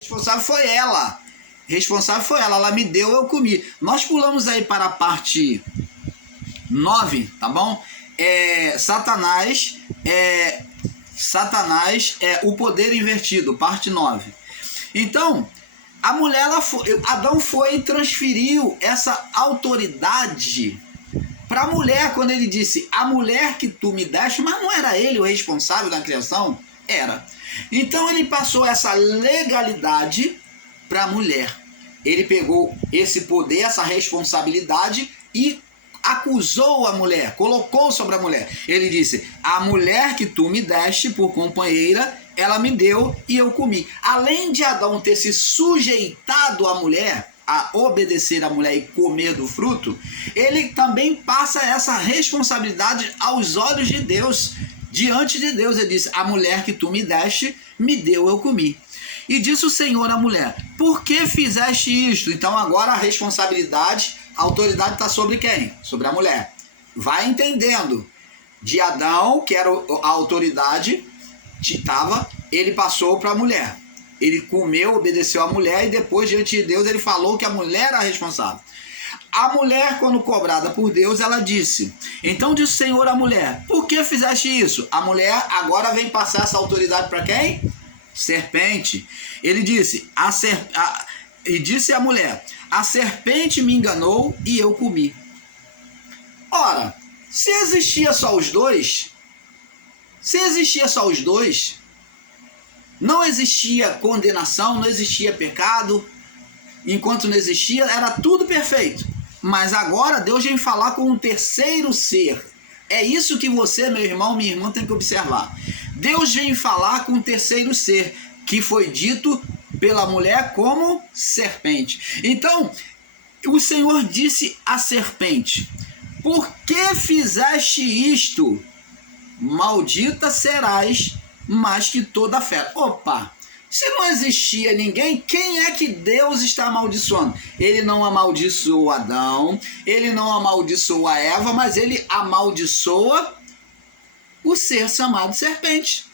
Responsável foi ela. Responsável foi ela. Ela me deu, eu comi. Nós pulamos aí para a parte 9, tá bom? Satanás é o poder invertido, parte 9. Então, a mulher, Adão foi e transferiu essa autoridade para a mulher, quando ele disse, a mulher que tu me deste, mas não era ele o responsável da criação? Era. Então ele passou essa legalidade para a mulher. Ele pegou esse poder, essa responsabilidade e acusou a mulher, colocou sobre a mulher. Ele disse, a mulher que tu me deste por companheira, ela me deu e eu comi. Além de Adão ter se sujeitado à mulher, a obedecer à mulher e comer do fruto, ele também passa essa responsabilidade aos olhos de Deus. Diante de Deus, ele disse, a mulher que tu me deste, me deu, eu comi. E disse o Senhor à mulher, por que fizeste isto? Então agora a responsabilidade, a autoridade está sobre quem? Sobre a mulher. Vai entendendo. De Adão, que era a autoridade, ele passou para a mulher. Ele comeu, obedeceu à mulher e depois, diante de Deus, ele falou que a mulher era responsável. A mulher, quando cobrada por Deus, ela disse, então disse o Senhor à mulher, por que fizeste isso? A mulher agora vem passar essa autoridade para quem? Serpente. Ele disse, e disse a mulher, a serpente me enganou e eu comi. Ora, se existia só os dois, não existia condenação, não existia pecado. Enquanto não existia, era tudo perfeito. Mas agora Deus vem falar com um terceiro ser. É isso que você, meu irmão, minha irmã, tem que observar. Deus vem falar com um terceiro ser, que foi dito pela mulher como serpente. Então, o Senhor disse à serpente, por que fizeste isto? Maldita serás mais que toda fera. Opa! Se não existia ninguém, quem é que Deus está amaldiçoando? Ele não amaldiçoou Adão, ele não amaldiçoou a Eva, mas ele amaldiçoa o ser chamado serpente.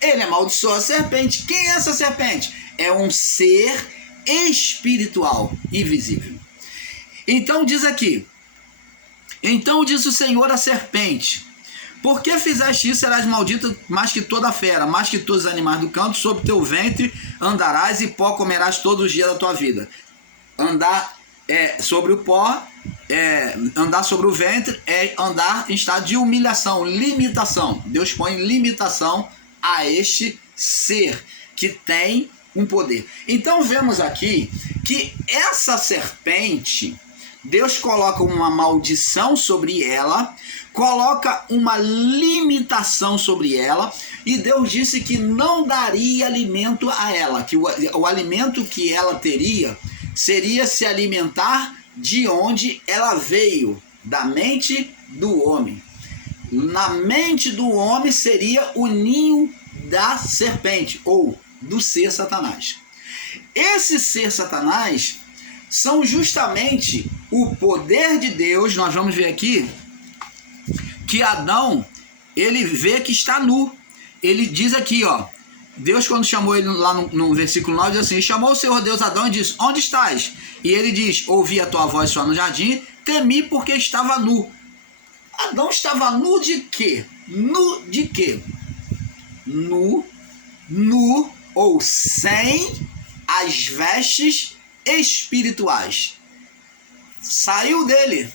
Ele amaldiçoou a serpente. Quem é essa serpente? É um ser espiritual, invisível. Então diz aqui, então disse o Senhor à serpente, por que fizeste isso, serás maldito mais que toda fera, mais que todos os animais do campo, sobre teu ventre andarás e pó comerás todos os dias da tua vida. Andar sobre o pó, andar sobre o ventre, é andar em estado de humilhação, limitação. Deus põe limitação a este ser que tem um poder. Então vemos aqui que essa serpente, Deus coloca uma maldição sobre ela, coloca uma limitação sobre ela, e Deus disse que não daria alimento a ela, que o alimento que ela teria seria se alimentar de onde ela veio, da mente do homem. Na mente do homem seria o ninho da serpente, ou do ser Satanás. Esse ser Satanás são justamente o poder de Deus. Nós vamos ver aqui que Adão, ele vê que está nu. Ele diz aqui, ó, Deus quando chamou ele lá no versículo 9, diz assim, chamou o Senhor Deus Adão e disse, onde estás? E ele diz, ouvi a tua voz só no jardim, temi porque estava nu. Adão estava nu de quê? Nu de quê? Nu ou sem as vestes espirituais. Saiu dele.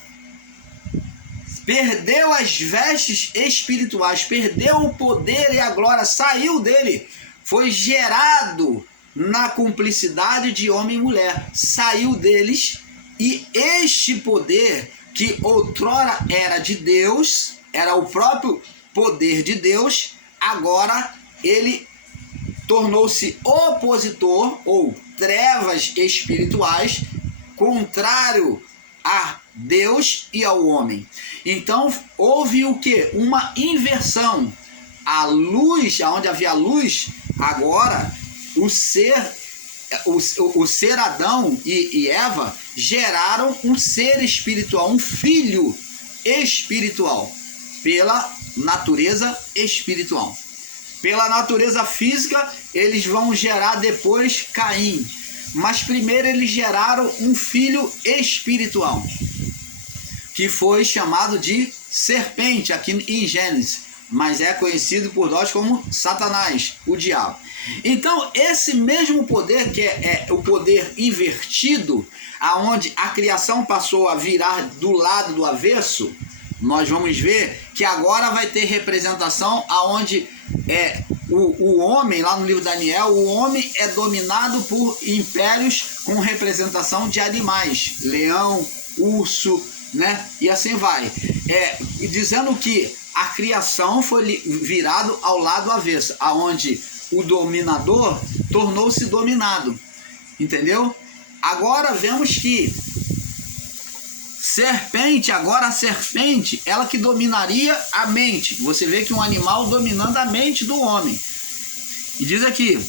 Perdeu as vestes espirituais, perdeu o poder e a glória, saiu dele, foi gerado na cumplicidade de homem e mulher, saiu deles, e este poder que outrora era de Deus, era o próprio poder de Deus, agora ele tornou-se opositor ou trevas espirituais, contrário a Deus e ao homem. Então houve o que? Uma inversão. A luz, onde havia luz, agora o ser Adão e Eva geraram um ser espiritual, um filho espiritual, pela natureza espiritual. Pela natureza física, eles vão gerar depois Caim. Mas primeiro eles geraram um filho espiritual, que foi chamado de serpente aqui em Gênesis, mas é conhecido por nós como Satanás, o diabo. Então, esse mesmo poder, que é o poder invertido, aonde a criação passou a virar do lado do avesso, nós vamos ver que agora vai ter representação aonde o homem, lá no livro de Daniel, o homem é dominado por impérios com representação de animais, leão, urso, né? E assim vai. Dizendo que a criação foi virado ao lado avesso, aonde o dominador tornou-se dominado. Entendeu? Agora vemos que agora a serpente, ela que dominaria a mente. Você vê que um animal dominando a mente do homem. E diz aqui: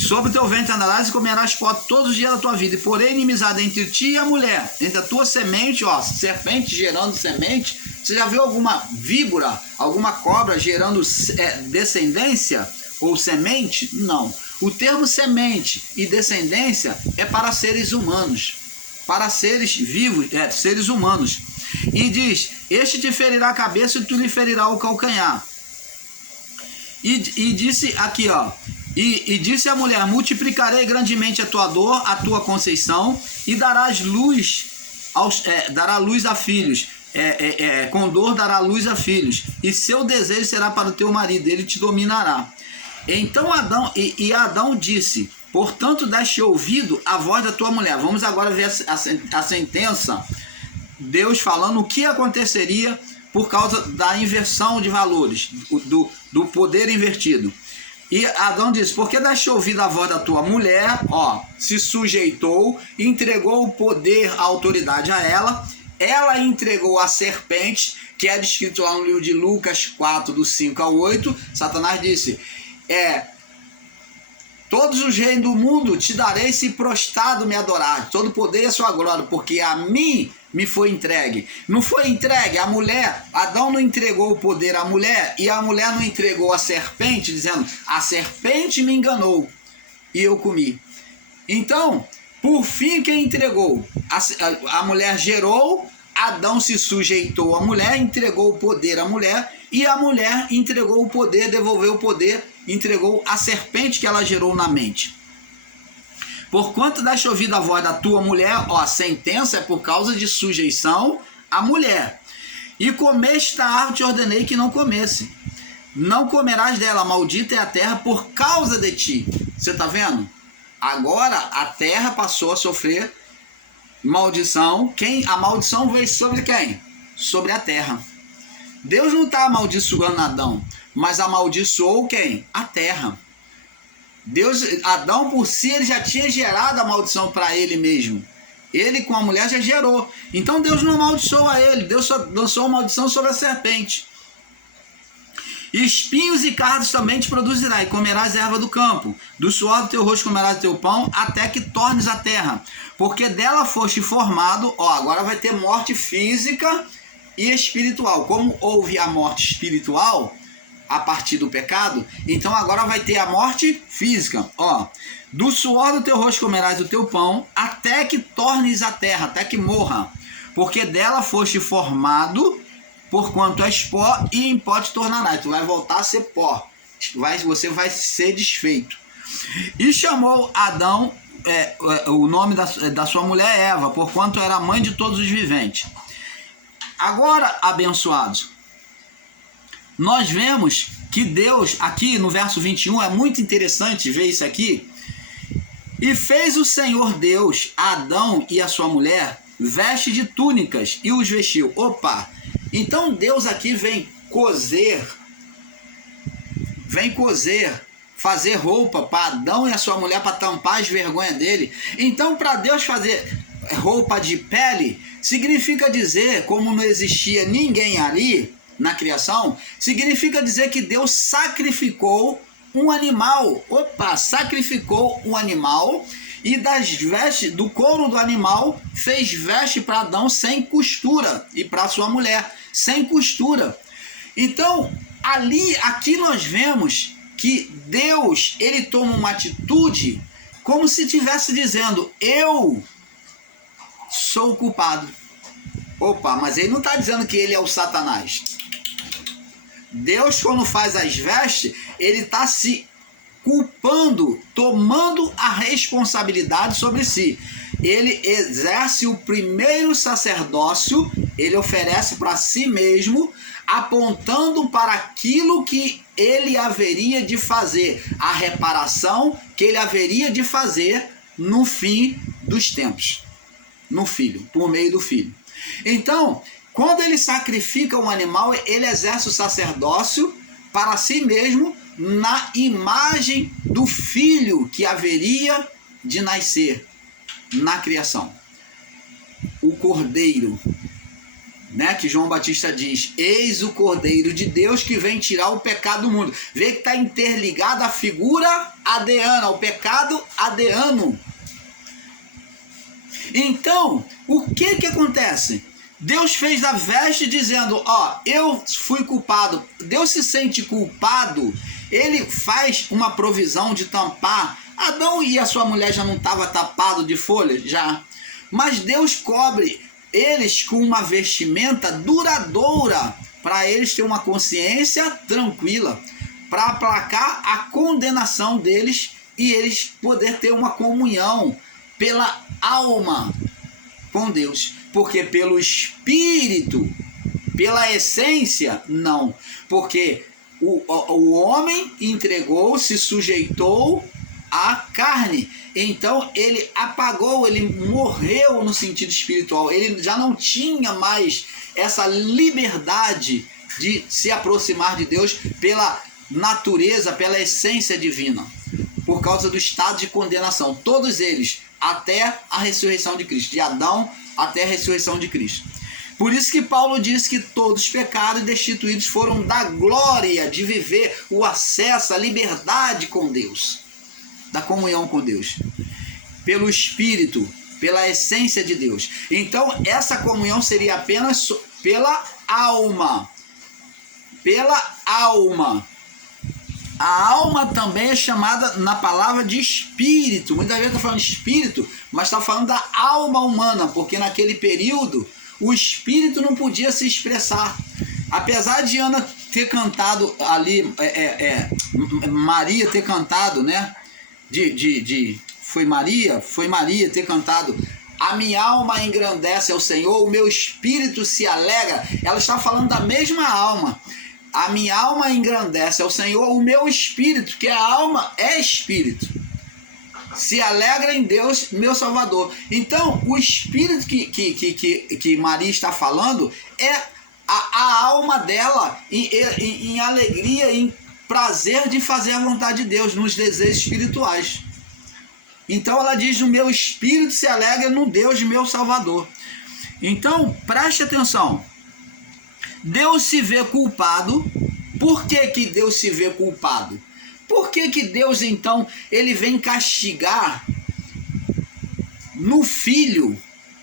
sobre o teu ventre andarás e comerás pó todos os dias da tua vida, e porém inimizade entre ti e a mulher, entre a tua semente, ó, serpente gerando semente. Você já viu alguma víbora, alguma cobra gerando descendência ou semente? Não. O termo semente e descendência é para seres humanos, para seres vivos, seres humanos. E diz: este te ferirá a cabeça e tu lhe ferirá o calcanhar. E disse aqui, ó, e disse a mulher: multiplicarei grandemente a tua dor, a tua conceição, e darás luz dará luz a filhos. Com dor dará luz a filhos, e seu desejo será para o teu marido, ele te dominará. Então Adão disse: portanto deste ouvido à voz da tua mulher. Vamos agora ver a sentença, Deus falando o que aconteceria por causa da inversão de valores, do poder invertido. E Adão disse: porque deste ouvido à voz da tua mulher, ó, se sujeitou, entregou o poder, a autoridade a ela entregou a serpente, que é descrito lá no livro de Lucas 4, do 5 ao 8. Satanás disse: todos os reinos do mundo te darei se prostrado me adorar, todo o poder e a sua glória, porque a mim me foi entregue. Não foi entregue a mulher. Adão não entregou o poder à mulher, e a mulher não entregou a serpente, dizendo: a serpente me enganou e eu comi. Então, por fim, quem entregou? A mulher gerou, Adão se sujeitou à mulher, entregou o poder à mulher, e a mulher entregou o poder, devolveu o poder, entregou a serpente que ela gerou na mente. Porquanto deste ouvido a voz da tua mulher, ó, a sentença é por causa de sujeição à mulher. E comeste da árvore, te ordenei que não comesse. Não comerás dela, maldita é a terra por causa de ti. Você está vendo? Agora a terra passou a sofrer maldição. A maldição veio sobre quem? Sobre a terra. Deus não está amaldiçoando Adão, mas amaldiçoou quem? A terra. Adão por si, ele já tinha gerado a maldição para ele mesmo. Ele com a mulher já gerou. Então Deus não amaldiçoa ele, Deus só lançou a maldição sobre a serpente. Espinhos e cardos também te produzirá, e comerás erva do campo. Do suor do teu rosto comerás o teu pão, até que tornes a terra. Porque dela foste formado. Ó, agora vai ter morte física e espiritual. Como houve a morte espiritual a partir do pecado, então agora vai ter a morte física. Ó, do suor do teu rosto comerás o teu pão, até que tornes a terra, até que morra. Porque dela foste formado, porquanto és pó, e em pó te tornarás. Tu vai voltar a ser pó. Você vai ser desfeito. E chamou Adão, o nome da sua mulher Eva, porquanto era a mãe de todos os viventes. Agora, abençoados, nós vemos que Deus, aqui no verso 21, é muito interessante ver isso aqui. E fez o Senhor Deus a Adão e a sua mulher veste de túnicas e os vestiu. Opa! Então Deus aqui vem cozer, fazer roupa para Adão e a sua mulher para tampar as vergonhas dele. Então, para Deus fazer roupa de pele, significa dizer, como não existia ninguém ali na criação, significa dizer que Deus sacrificou um animal. Opa, sacrificou um animal e das vestes, do couro do animal, fez veste para Adão sem costura e para sua mulher sem costura. Então, aqui nós vemos que Deus, ele toma uma atitude como se estivesse dizendo, eu sou o culpado. Opa, mas ele não está dizendo que ele é o Satanás. Deus, quando faz as vestes, ele está se culpando, tomando a responsabilidade sobre si. Ele exerce o primeiro sacerdócio, ele oferece para si mesmo, apontando para aquilo que ele haveria de fazer, a reparação que ele haveria de fazer no fim dos tempos, no Filho, por meio do Filho. Então, quando ele sacrifica um animal, ele exerce o sacerdócio para si mesmo na imagem do Filho que haveria de nascer na criação. O Cordeiro, né, que João Batista diz, eis o Cordeiro de Deus que vem tirar o pecado do mundo. Vê que está interligada a figura adeana, ao pecado adeano. Então, o que acontece? Deus fez a veste dizendo, eu fui culpado. Deus se sente culpado, ele faz uma provisão de tampar. Adão e a sua mulher já não estavam tapados de folhas? Já. Mas Deus cobre eles com uma vestimenta duradoura, para eles terem uma consciência tranquila, para aplacar a condenação deles e eles poder ter uma comunhão pela alma com Deus. Porque pelo Espírito, pela essência, não. Porque o homem entregou, se sujeitou à carne. Então ele apagou, ele morreu no sentido espiritual. Ele já não tinha mais essa liberdade de se aproximar de Deus pela natureza, pela essência divina, por causa do estado de condenação. Todos eles, até a ressurreição de Cristo, de Adão até a ressurreição de Cristo. Por isso que Paulo diz que todos pecaram e destituídos foram da glória de viver o acesso à liberdade com Deus, da comunhão com Deus, pelo Espírito, pela essência de Deus. Então essa comunhão seria apenas pela alma. Pela alma. A alma também é chamada na palavra de espírito. Muitas vezes está falando de espírito, mas está falando da alma humana, porque naquele período o espírito não podia se expressar. Apesar de Ana ter cantado ali, Maria ter cantado, né? Foi Maria ter cantado, a minha alma engrandece ao Senhor, o meu espírito se alegra. Ela está falando da mesma alma. A minha alma engrandece ao Senhor, o meu espírito, que a alma é espírito, se alegra em Deus, meu Salvador. Então, o espírito que Maria está falando é a alma dela em alegria, em prazer de fazer a vontade de Deus, nos desejos espirituais. Então ela diz, o meu espírito se alegra no Deus, meu Salvador. Então, preste atenção. Deus se vê culpado. Por que Deus se vê culpado? Por que Deus, então, ele vem castigar no Filho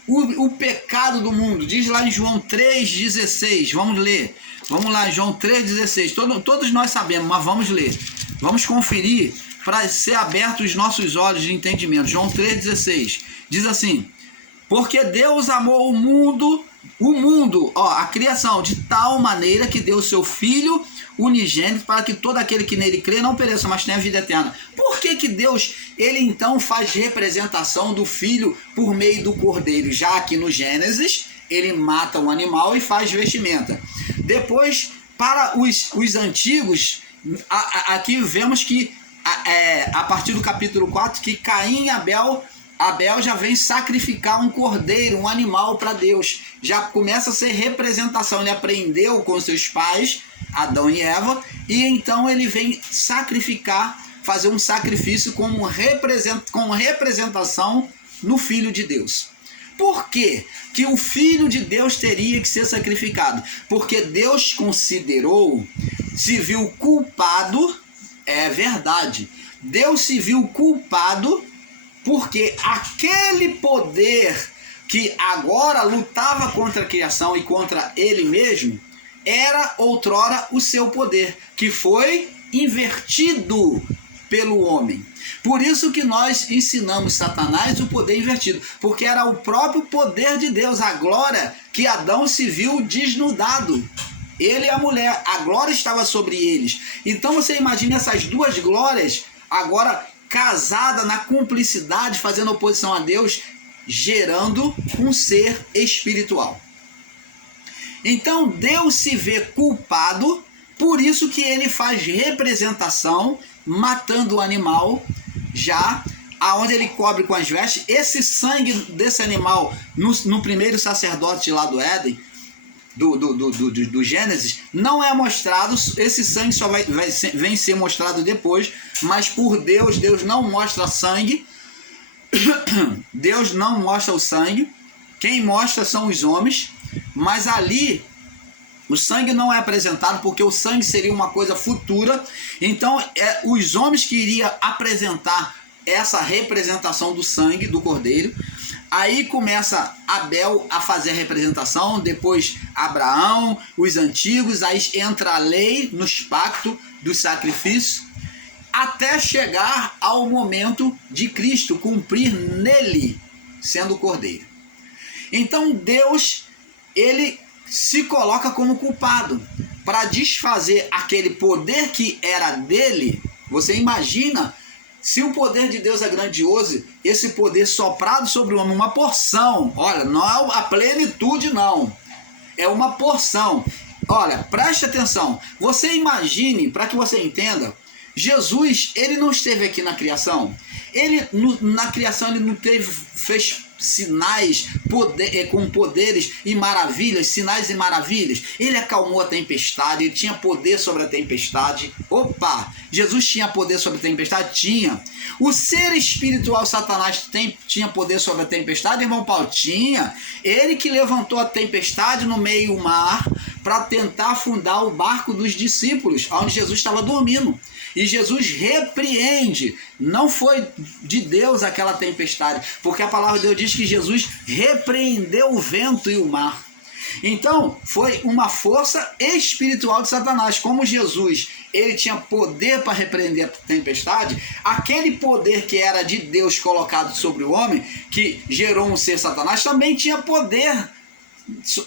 o pecado do mundo? Diz lá em João 3,16, vamos ler. Vamos lá, João 3,16. Todos nós sabemos, mas vamos ler. Vamos conferir para ser abertos os nossos olhos de entendimento. João 3,16 diz assim, porque Deus amou o mundo, a criação, de tal maneira que deu o seu Filho unigênito para que todo aquele que nele crê não pereça, mas tenha vida eterna. Por que Deus, ele então faz representação do Filho por meio do Cordeiro? Já que no Gênesis, ele mata um animal e faz vestimenta. Depois, para os antigos, aqui vemos que, a partir do capítulo 4, que Caim e Abel já vem sacrificar um cordeiro, um animal para Deus. Já começa a ser representação. Ele aprendeu com seus pais, Adão e Eva, e então ele vem sacrificar, fazer um sacrifício como representação no Filho de Deus. Por quê que o Filho de Deus teria que ser sacrificado? Porque Deus considerou, se viu culpado, é verdade, Deus se viu culpado porque aquele poder que agora lutava contra a criação e contra ele mesmo, era outrora o seu poder, que foi invertido pelo homem. Por isso que nós ensinamos Satanás o poder invertido, porque era o próprio poder de Deus, a glória que Adão se viu desnudado. Ele e a mulher, a glória estava sobre eles. Então você imagina essas duas glórias agora casadas na cumplicidade, fazendo oposição a Deus, gerando um ser espiritual. Então Deus se vê culpado, por isso que ele faz representação, matando o animal, já aonde ele cobre com as vestes. Esse sangue desse animal, no primeiro sacerdote lá do Éden, do Gênesis, não é mostrado. Esse sangue só vem ser mostrado depois, mas por Deus não mostra sangue. Deus não mostra o sangue, quem mostra são os homens, mas ali o sangue não é apresentado, porque o sangue seria uma coisa futura. Então os homens que iriam apresentar essa representação do sangue do cordeiro. Aí começa Abel a fazer a representação, depois Abraão, os antigos, aí entra a lei nos pactos dos sacrifícios, até chegar ao momento de Cristo cumprir nele, sendo o cordeiro. Então Deus, ele se coloca como culpado para desfazer aquele poder que era dele. Você imagina, se o poder de Deus é grandioso, esse poder soprado sobre o homem, uma porção, olha, não é a plenitude não, é uma porção. Olha, preste atenção, você imagine, para que você entenda, Jesus, ele não esteve aqui na criação. Na criação ele não fez sinais, com poderes e maravilhas, sinais e maravilhas. Ele acalmou a tempestade, ele tinha poder sobre a tempestade. Opa! Jesus tinha poder sobre a tempestade? Tinha. O ser espiritual Satanás tinha poder sobre a tempestade, irmão Paulo? Tinha. Ele que levantou a tempestade no meio do mar para tentar afundar o barco dos discípulos, onde Jesus estava dormindo. E Jesus repreende, não foi de Deus aquela tempestade, porque a palavra de Deus diz que Jesus repreendeu o vento e o mar. Então, foi uma força espiritual de Satanás. Como Jesus, ele tinha poder para repreender a tempestade, aquele poder que era de Deus colocado sobre o homem, que gerou um ser Satanás, também tinha poder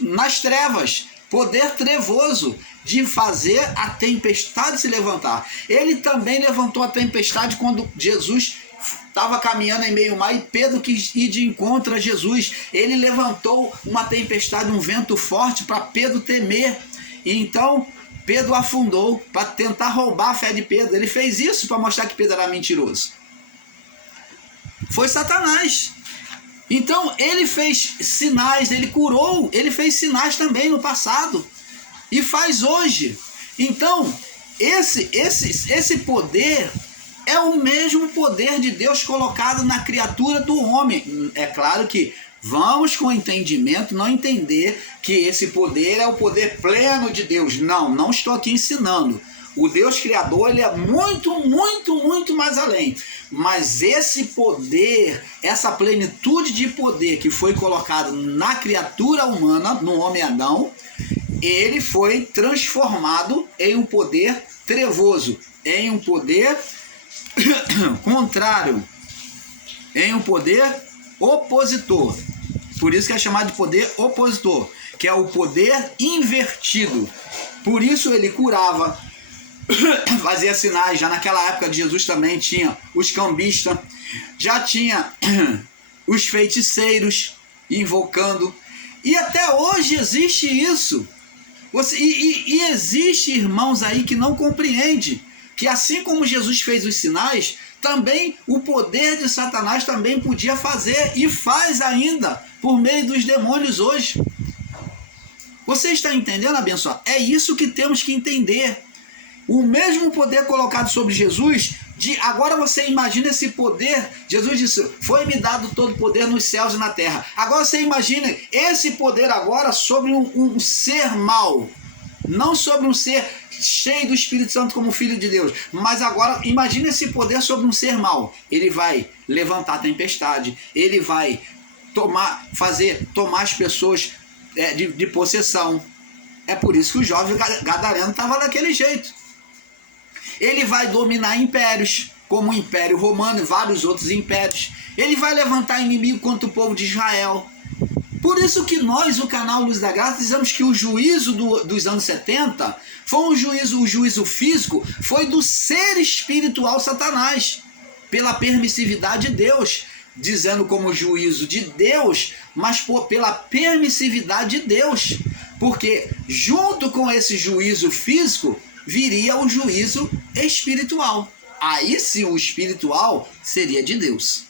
nas trevas, poder trevoso, de fazer a tempestade se levantar. Ele também levantou a tempestade quando Jesus estava caminhando em meio ao mar e Pedro quis ir de encontro a Jesus. Ele levantou uma tempestade, um vento forte para Pedro temer. E então Pedro afundou para tentar roubar a fé de Pedro. Ele fez isso para mostrar que Pedro era mentiroso. Foi Satanás. Então ele fez sinais, ele curou, ele fez sinais também no passado. E faz hoje. Então, esse poder é o mesmo poder de Deus colocado na criatura do homem. É claro que vamos com entendimento não entender que esse poder é o poder pleno de Deus. Não estou aqui ensinando. O Deus Criador, ele é muito, muito, muito mais além. Mas esse poder, essa plenitude de poder que foi colocado na criatura humana, no homem Adão, ele foi transformado em um poder trevoso, em um poder contrário, em um poder opositor. Por isso que é chamado de poder opositor, que é o poder invertido. Por isso ele curava, fazia sinais. Já naquela época de Jesus também tinha os cambistas, já tinha os feiticeiros invocando, e até hoje existe isso. E existe irmãos aí que não compreendem que assim como Jesus fez os sinais, também o poder de Satanás também podia fazer e faz ainda por meio dos demônios hoje. Você está entendendo, abençoado? É isso que temos que entender. O mesmo poder colocado sobre Jesus, agora você imagina esse poder. Jesus disse, foi-me dado todo o poder nos céus e na terra. Agora você imagina esse poder agora sobre um ser mau, não sobre um ser cheio do Espírito Santo como filho de Deus, mas agora imagina esse poder sobre um ser mau. Ele vai levantar a tempestade, ele vai tomar as pessoas de possessão. É por isso que o jovem gadareno estava daquele jeito. Ele vai dominar impérios, como o Império Romano e vários outros impérios. Ele vai levantar inimigo contra o povo de Israel. Por isso que nós, o canal Luz da Graça, dizemos que o juízo dos anos 70 foi o juízo físico, foi do ser espiritual Satanás, pela permissividade de Deus, dizendo como juízo de Deus, mas pela permissividade de Deus, porque junto com esse juízo físico viria o juízo espiritual. Aí sim o espiritual seria de Deus.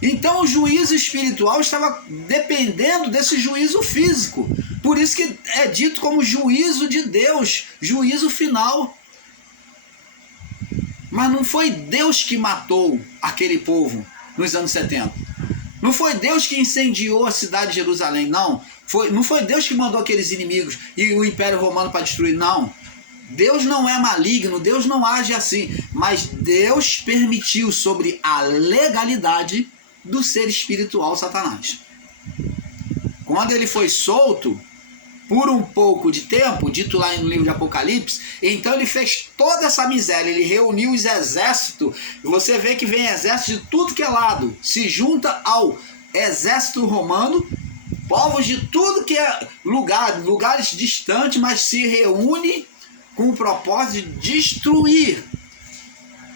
Então o juízo espiritual estava dependendo desse juízo físico. Por isso que é dito como juízo de Deus, juízo final. Mas não foi Deus que matou aquele povo nos anos 70. Não foi Deus que incendiou a cidade de Jerusalém, não. Não foi Deus que mandou aqueles inimigos e o Império Romano para destruir, não. Deus não é maligno, Deus não age assim. Mas Deus permitiu sobre a legalidade do ser espiritual Satanás. Quando ele foi solto, por um pouco de tempo, dito lá no livro de Apocalipse, então ele fez toda essa miséria, ele reuniu os exércitos, você vê que vem exército de tudo que é lado, se junta ao exército romano, povos de tudo que é lugares distantes, mas se reúne com o propósito de destruir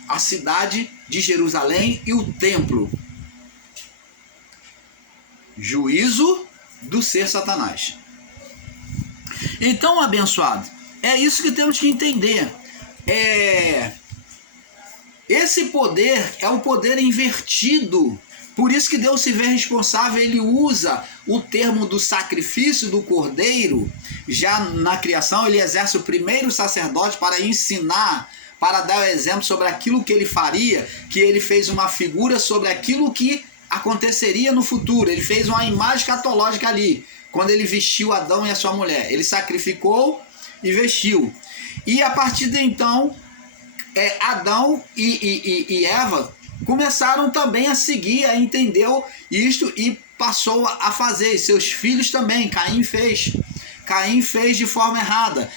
a cidade de Jerusalém e o templo. Juízo do ser Satanás. Então, abençoado, é isso que temos que entender. Esse poder é o poder invertido. Por isso que Deus se vê responsável, ele usa o termo do sacrifício do cordeiro. Já na criação, ele exerce o primeiro sacerdote para ensinar, para dar o exemplo sobre aquilo que ele faria, que ele fez uma figura sobre aquilo que aconteceria no futuro. Ele fez uma imagem escatológica ali, quando ele vestiu Adão e a sua mulher. Ele sacrificou e vestiu. E a partir de então, Adão e Eva começaram também a seguir, a entender isto e passou a fazer. E seus filhos também. Caim fez. Caim fez de forma errada.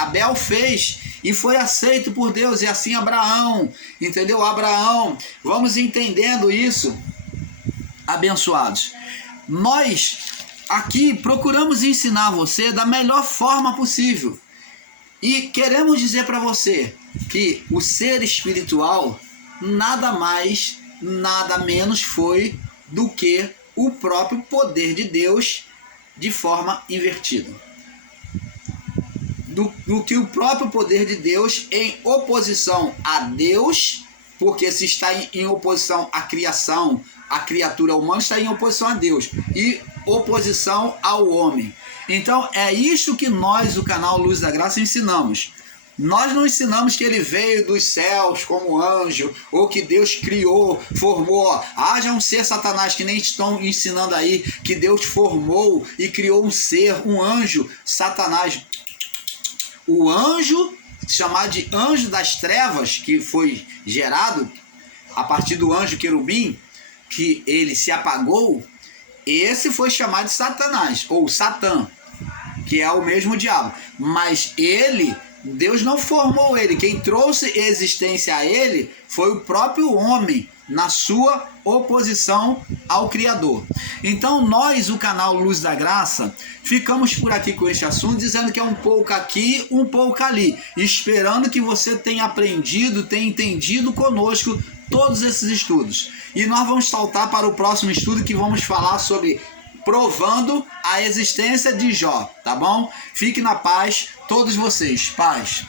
Abel fez e foi aceito por Deus. E assim Abraão, entendeu? Abraão, vamos entendendo isso, abençoados. Nós aqui procuramos ensinar você da melhor forma possível. E queremos dizer para você que o ser espiritual nada mais, nada menos foi do que o próprio poder de Deus de forma invertida. Do que o próprio poder de Deus em oposição a Deus, porque se está em oposição à criação, a criatura humana está em oposição a Deus, e oposição ao homem. Então é isto que nós, o canal Luz da Graça, ensinamos. Nós não ensinamos que ele veio dos céus como anjo, ou que Deus criou, formou. Haja um ser Satanás, que nem estão ensinando aí, que Deus formou e criou um ser, um anjo, Satanás. O anjo, chamado de anjo das trevas, que foi gerado a partir do anjo querubim, que ele se apagou, esse foi chamado de Satanás, ou Satã, que é o mesmo diabo. Mas ele, Deus não formou ele. Quem trouxe existência a ele foi o próprio homem, na sua oposição ao Criador. Então nós, o canal Luz da Graça, ficamos por aqui com este assunto, dizendo que é um pouco aqui, um pouco ali, esperando que você tenha aprendido, tenha entendido conosco todos esses estudos. E nós vamos saltar para o próximo estudo, que vamos falar sobre provando a existência de Jó, tá bom? Fique na paz, todos vocês. Paz.